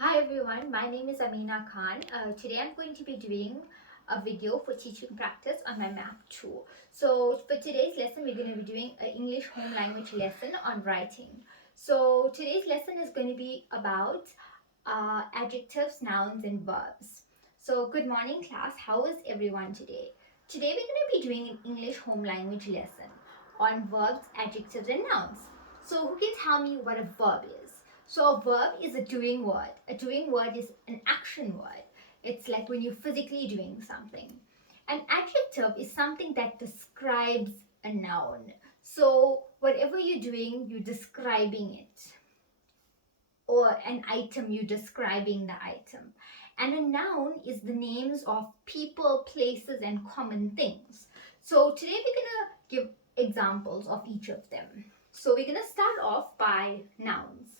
Hi everyone, my name is Amina Khan. Today I'm going to be doing a video for teaching practice on my math tool. So for today's lesson, we're going to be doing an English home language lesson on writing. So today's lesson is going to be about adjectives, nouns and verbs. So good morning class, how is everyone today? Today we're going to be doing an English home language lesson on verbs, adjectives and nouns. So who can tell me what a verb is? So a verb is a doing word. A doing word is an action word. It's like when you're physically doing something. An adjective is something that describes a noun. So whatever you're doing, you're describing it. Or an item, you're describing the item. And a noun is the names of people, places, and common things. So today we're going to give examples of each of them. So we're going to start off by nouns.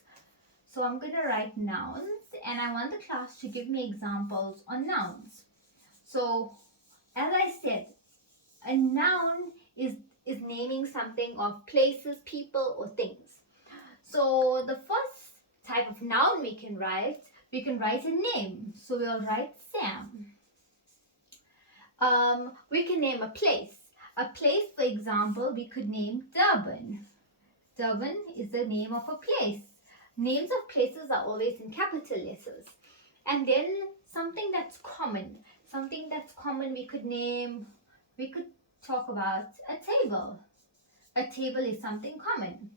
So I'm going to write nouns and I want the class to give me examples on nouns. So as I said, a noun is naming something of places, people or things. So the first type of noun we can write a name. So we'll write Sam. We can name a place. A place, for example, we could name Durban. Durban is the name of a place. Names of places are always in capital letters. And then something that's common. Something that's common we could talk about a table. A table is something common.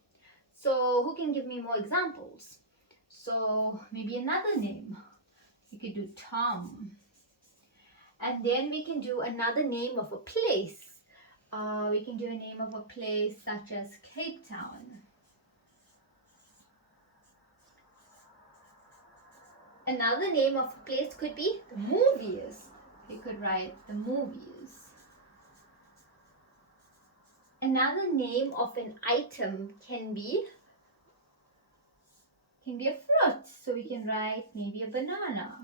So who can give me more examples? So maybe another name. We could do Tom. And then we can do another name of a place. We can do a name of a place such as Cape Town. Another name of a place could be the movies. We could write the movies. Another name of an item can be a fruit. So we can write maybe a banana.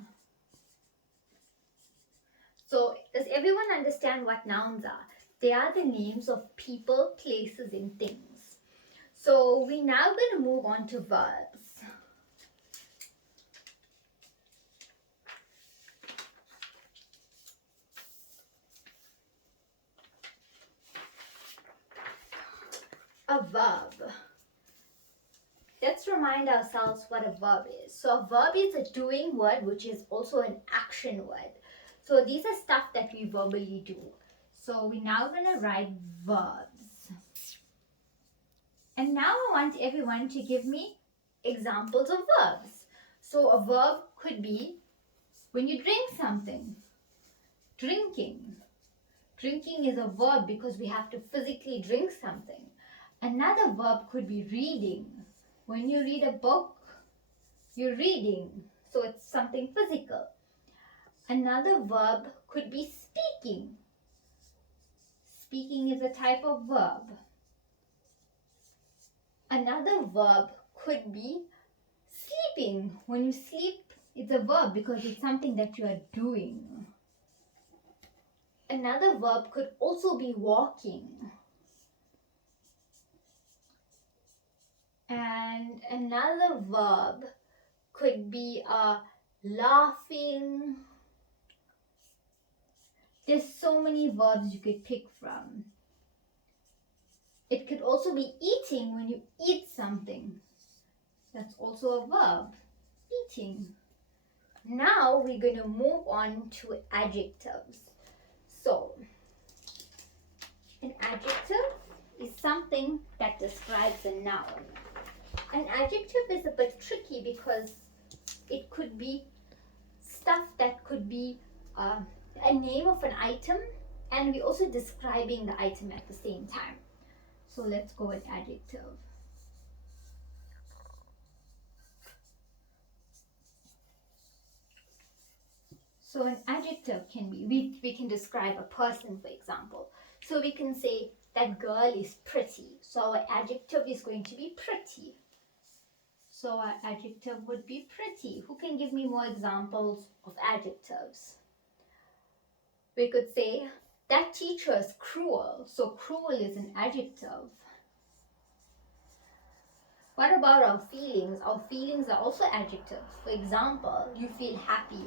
So does everyone understand what nouns are? They are the names of people, places and things. So we're now going to move on to verbs. A verb. Let's remind ourselves what a verb is. So a verb is a doing word which is also an action word. So these are stuff that we verbally do. So we're now going to write verbs. And now I want everyone to give me examples of verbs. So a verb could be when you drink something. Drinking. Drinking is a verb because we have to physically drink something. Another verb could be reading. When you read a book, you're reading. So it's something physical. Another verb could be speaking. Speaking is a type of verb. Another verb could be sleeping. When you sleep, it's a verb because it's something that you are doing. Another verb could also be walking. And another verb could be laughing. There's so many verbs you could pick from. It could also be eating when you eat something. That's also a verb, eating. Now we're going to move on to adjectives. So, an adjective is something that describes a noun. An adjective is a bit tricky because it could be stuff that could be a name of an item, and we're also describing the item at the same time. So let's go with adjective. So an adjective can be, we can describe a person, for example. So we can say that girl is pretty. So our adjective is going to be pretty. So our adjective would be pretty. Who can give me more examples of adjectives? We could say that teacher is cruel. So cruel is an adjective. What about our feelings? Our feelings are also adjectives. For example, you feel happy.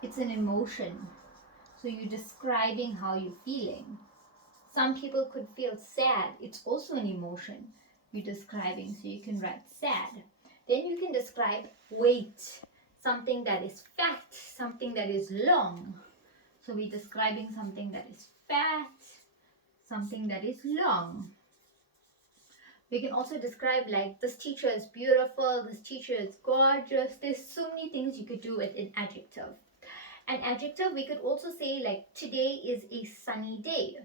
It's an emotion. So you're describing how you're feeling. Some people could feel sad. It's also an emotion you're describing. So you can write sad. Then you can describe weight. Something that is fat, something that is long. So we're describing something that is fat, something that is long. We can also describe like this teacher is beautiful, this teacher is gorgeous. There's so many things you could do with an adjective. An adjective, we could also say like today is a sunny day.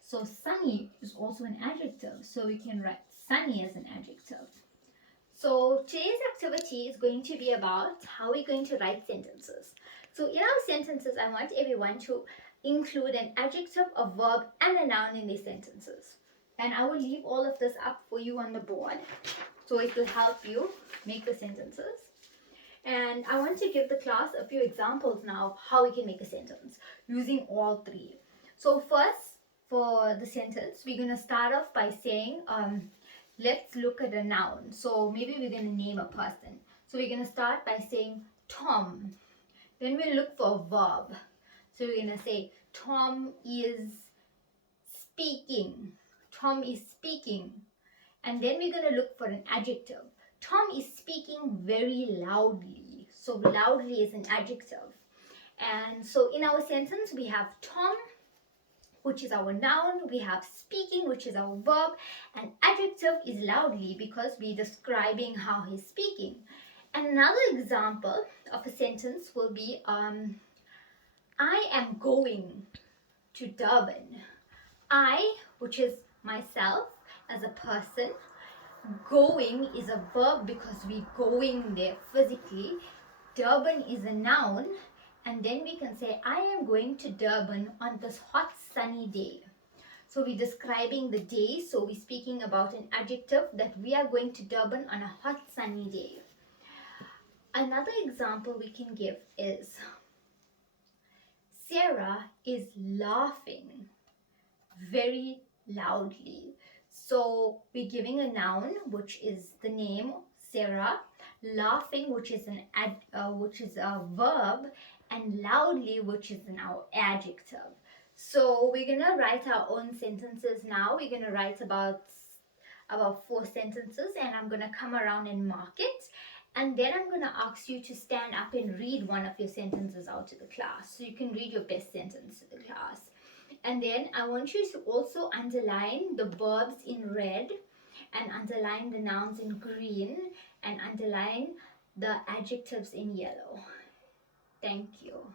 So sunny is also an adjective. So we can write sunny as an adjective. So today's activity is going to be about how we're going to write sentences. So in our sentences, I want everyone to include an adjective, a verb, and a noun in their sentences. And I will leave all of this up for you on the board, so it will help you make the sentences. And I want to give the class a few examples now of how we can make a sentence using all three. So first, for the sentence, we're going to start off by saying, let's look at a noun. So maybe we're going to name a person. So we're going to start by saying Tom. Then we'll look for a verb. So we're going to say Tom is speaking. Tom is speaking. And then we're going to look for an adjective. Tom is speaking very loudly. So loudly is an adjective. And so in our sentence, we have Tom, which is our noun. We have speaking, which is our verb. And adjective is loudly because we're describing how he's speaking. And another example of a sentence will be, I am going to Durban. I, which is myself as a person. Going is a verb because we're going there physically. Durban is a noun. And then we can say, I am going to Durban on this hot sunny day. So we're describing the day. So we're speaking about an adjective that we are going to Durban on a hot sunny day. Another example we can give is, Sarah is laughing very loudly. So we're giving a noun, which is the name Sarah, laughing, which is a verb, and loudly, which is our adjective. So we're gonna write our own sentences now. We're gonna write about 4 sentences, and I'm gonna come around and mark it. And then I'm going to ask you to stand up and read one of your sentences out to the class. So you can read your best sentence to the class. And then I want you to also underline the verbs in red, and underline the nouns in green, and underline the adjectives in yellow. Thank you.